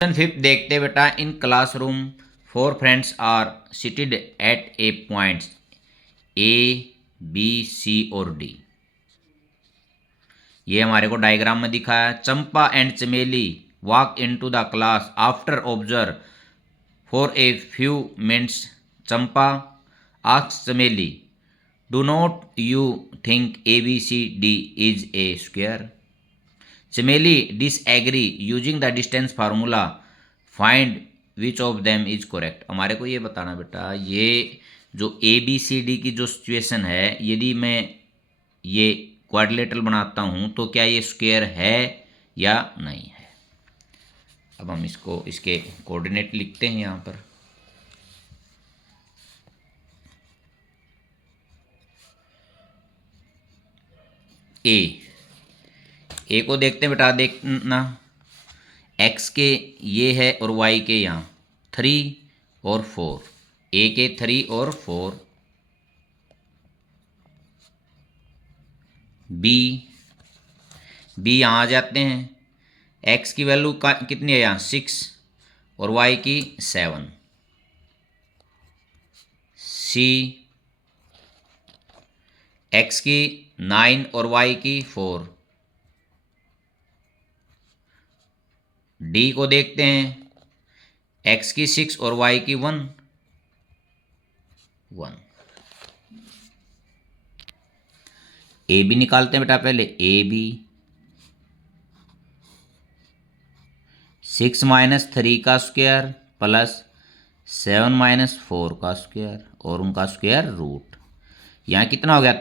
Fifth देखते बेटा। In classroom four friends are seated at a points A B C और D. ये हमारे को डायग्राम में दिखा है। Champa and Chameli walk into the class after observe for a few minutes. Champa asks Chameli, do not you think A B C D is a square? Chameli disagree using the distance formula, find which of them is correct. हमारे को ये बताना बेटा, ये जो ए B C D की जो situation है, यदि मैं ये क्वाड्रिलेटरल बनाता हूँ तो क्या ये स्क्वायर है या नहीं है। अब हम इसको इसके कोऑर्डिनेट लिखते हैं यहाँ पर। ए को देखते हैं बेटा, देखना एक्स के ये है और वाई के यहाँ 3 और 4, ए के 3 और 4, बी यहाँ आ जाते हैं। एक्स की वैल्यू कितनी है यहाँ 6 और वाई की 7, सी एक्स की 9 और वाई की 4, डी को देखते हैं, एक्स की 6 और वाई की 1। ए बी निकालते हैं बेटा पहले। ए बी 6 - 3 का स्क्वायर प्लस 7 - 4 का स्क्वायर और उनका स्क्वायर रूट। यहाँ कितना हो गया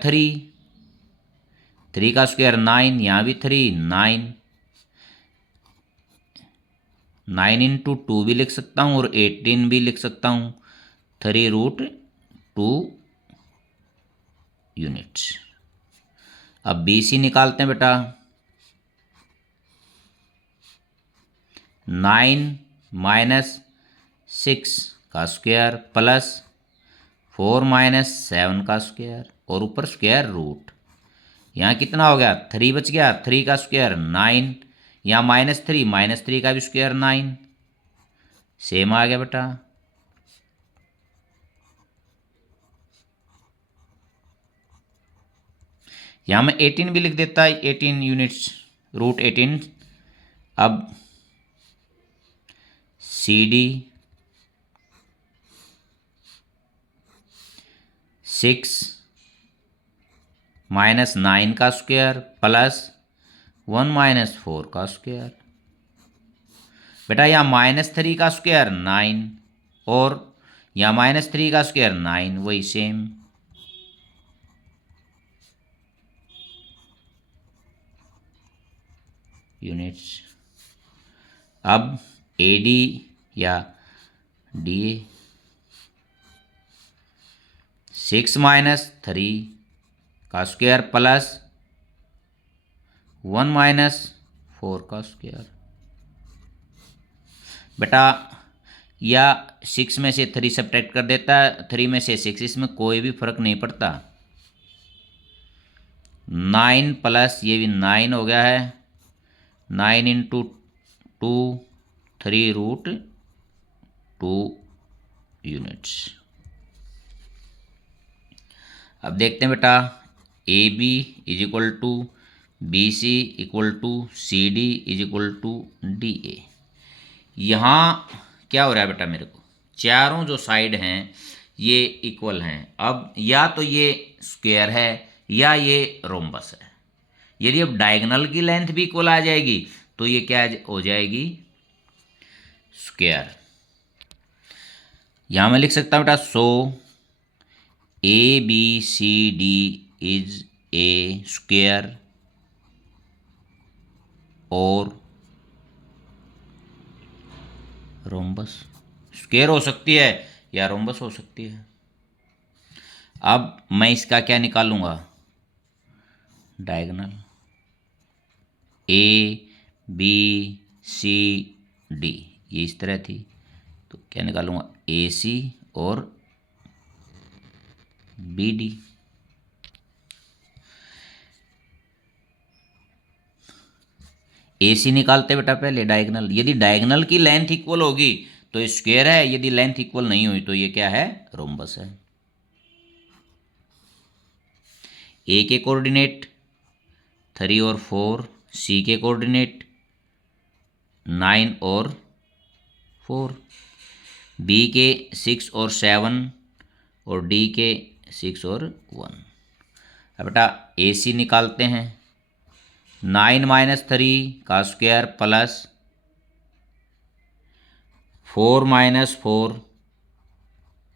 3 का स्क्वायर 9, यहाँ भी 3 9 × 2 भी लिख सकता हूँ और 18 भी लिख सकता हूँ। 3√2 यूनिट्स। अब बी सी निकालते हैं बेटा। 9 - 6 का स्क्वायर प्लस 4 - 7 का स्क्वायर और ऊपर स्क्वायर रूट। यहाँ कितना हो गया 3 बच गया, 3 का स्क्वायर 9, यहाँ -3 का भी स्क्वायर 9, सेम आ गया बेटा। यहाँ मैं 18 भी लिख देता है, 18 यूनिट्स √18। अब सी डी 6 - 9 का स्क्वायर प्लस 1 - 4 का स्क्वायर। बेटा यहाँ -3 का स्क्वायर 9 और यहाँ -3 का स्क्वायर 9, वही सेम। यूनिट्स। अब ए डी या डी ए 6 - 3 का स्क्वायर प्लस 1 - 4 का स्क्वायर। बेटा या 6 में से 3 सब्ट्रैक्ट कर देता है, 3 में से 6, इसमें कोई भी फर्क नहीं पड़ता। 9 प्लस ये भी 9 हो गया है, 9 × 2 3√2 यूनिट्स। अब देखते हैं बेटा, A B = B C = C D = D A. यहाँ क्या हो रहा है बेटा, मेरे को चारों जो साइड हैं ये इक्वल हैं। अब या तो ये स्क्वायर है या ये रोम्बस है। यदि अब डायगोनल की लेंथ भी इक्वल आ जाएगी तो ये क्या हो जाएगी, स्क्वायर। यहाँ मैं लिख सकता हूँ बेटा, so A B C D is a square और रोम्बस। स्क्वायर हो सकती है या रोम्बस हो सकती है। अब मैं इसका क्या निकालूंगा, diagonal. A B C D ये इस तरह थी, तो क्या निकालूंगा, ए सी और बी डी। AC निकालते बेटा पहले डायगोनल, यदि डायगोनल की लेंथ इक्वल होगी तो स्क्वायर है, यदि लेंथ इक्वल नहीं हुई तो ये क्या है, रोम्बस है। ए के कोऑर्डिनेट 3 और 4, सी के कोऑर्डिनेट 9 और 4, बी के 6 और 7 और डी के 6 और 1। अब बेटा ए सी निकालते हैं, 9 - 3 का स्क्वायर प्लस 4 - 4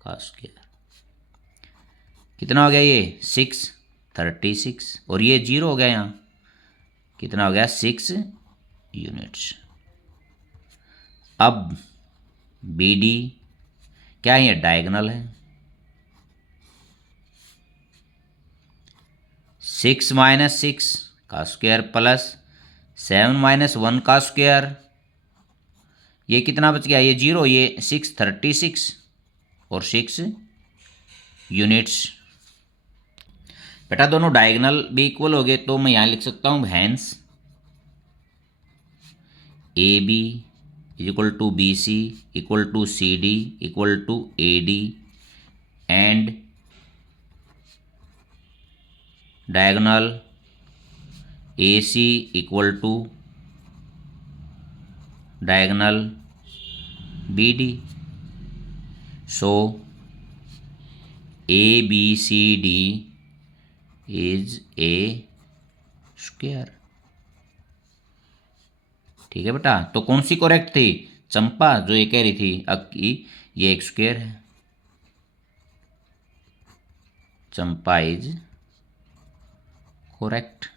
का स्क्वायर, कितना हो गया ये 6, 36, और ये 0 हो गया यहाँ, कितना हो गया 6 यूनिट्स। अब बी डी क्या है, ये डायगोनल है, 6 - 6 का स्क्वायर प्लस 7 - 1 का स्क्वायर, ये कितना बच गया, ये 0, ये 6, 36 और 6 यूनिट्स। बेटा दोनों डायगोनल भी इक्वल हो गए तो मैं यहाँ लिख सकता हूँ hence A B equal to B C equal to C D equal to A D and diagonal A C equal to diagonal B D. So A B C D is a square. ठीक है बेटा, तो कौन C correct थी, चंपा जो ये कह रही थी अब कि ये एक स्क्वायर है, चंपा इज करेक्ट।